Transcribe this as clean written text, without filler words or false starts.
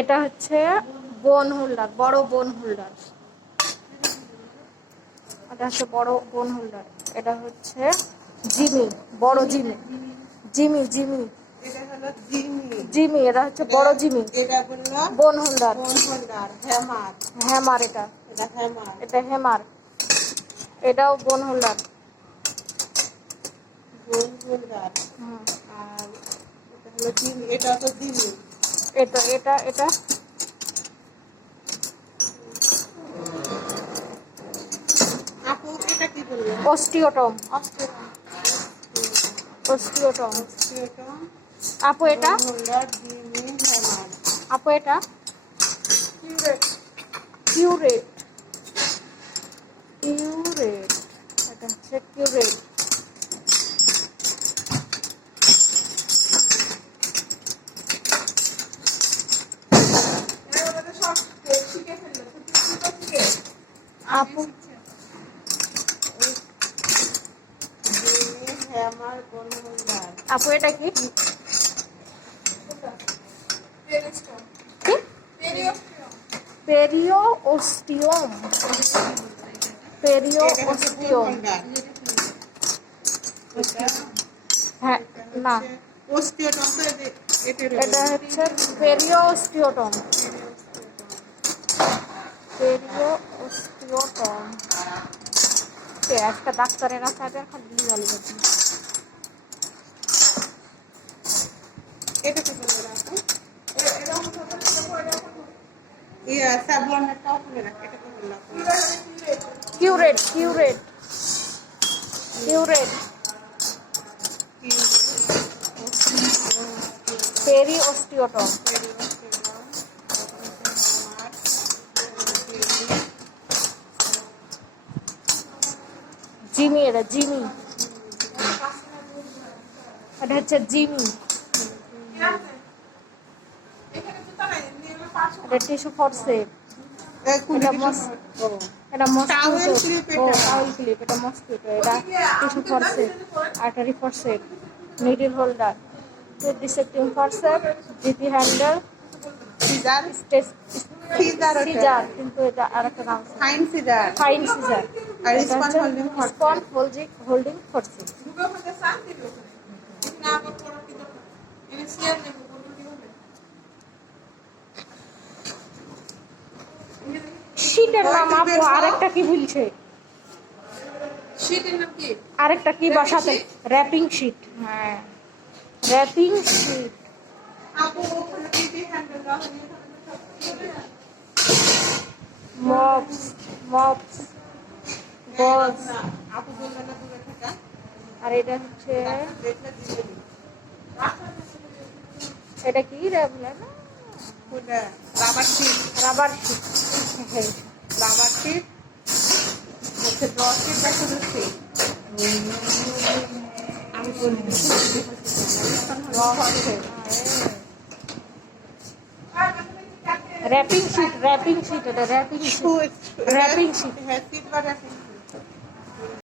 এটা হচ্ছে বোন হোল্ডার, বড় বোন হোল্ডার। এটা হচ্ছে বড় বোন হোল্ডার। এটা হচ্ছে জিমি, বড় জিমি। জিমি জিমি এটা হলো জিমি। জিমি, এটা হচ্ছে বড় জিমি। এটা হলো বোন হোল্ডার। বোন হোল্ডার, হ্যামার। হ্যামার, এটা এটা হ্যামার। এটা হ্যামার। এটাও বোন হোল্ডার। বোন হোল্ডার। আর এটা হলো জিমি, এটা তো জিমি। এটা এটা এটা আপু এটা কি বললেন? অস্টিওটম। অস্টিওটম। অস্টিওটম। আপু এটা বোন হোল্ডার, জিমি, হ্যামার। আপু এটা কিউরেট। কিউরেট, এটা হচ্ছে কিউরেট। আপু জিমি, হ্যামার, বোন হোল্ডার। আপু এটা কি? পেরিও অস্টিওম। পেরিও অস্টিওম। হ্যাঁ, না, অস্টিওটম তো এটা হচ্ছে পেরিও অস্টিওটম। পেরিও অস্টিওটম। একটা ডাক্তারের কাছে আগে খালি গালি করছি। এটা কি বললেন আপু? ইয়া সাবলনের টপ হলে রাখ, এটা কি বললাম? Curette curette curette. Periosteotome. জিমি, এটা জিমি। এটা হচ্ছে জিমি। এটা টিস্যু ফরসেপ। এটা মস্কিটো। এটা মস্কিটো। ও টাওয়েল ক্লিপ, এটা মস্কিটো। এটা tissue forceps, artery forceps, needle holder, tooth dissecting forceps, GP handle, scissor, scissor, কিন্তু এটা আরেকটা নাম আছে, ফাইন সিজার, ফাইন সিজার। আর এটা হচ্ছে স্পন হোল্ডিং ফরসেপ। শীটের নাম আপু আরেকটা কি বলছে? শীটের নাম কি? আরেকটা কি বসাতে? Wrapping sheet. হ্যাঁ, র্যাপিং শীট। আপু ওখানে টিভি হ্যান্ডেল দাও, মপস, মপস, গজ। আপু বললেন না দূরে থাকা। আর এটা হচ্ছে, দেখলে দিবেন। এটা কি রে বলে না? ওটা rubber sheet, rubber sheet. Rubber sheet হচ্ছে ড্র শীট বা শুধু শীট। আমি বলি র্যাপিং শীট, র্যাপিং শীট, এটা র্যাপিং শীট, র্যাপিং শীট। হ্যাঁ শীট বা র্যাপিং।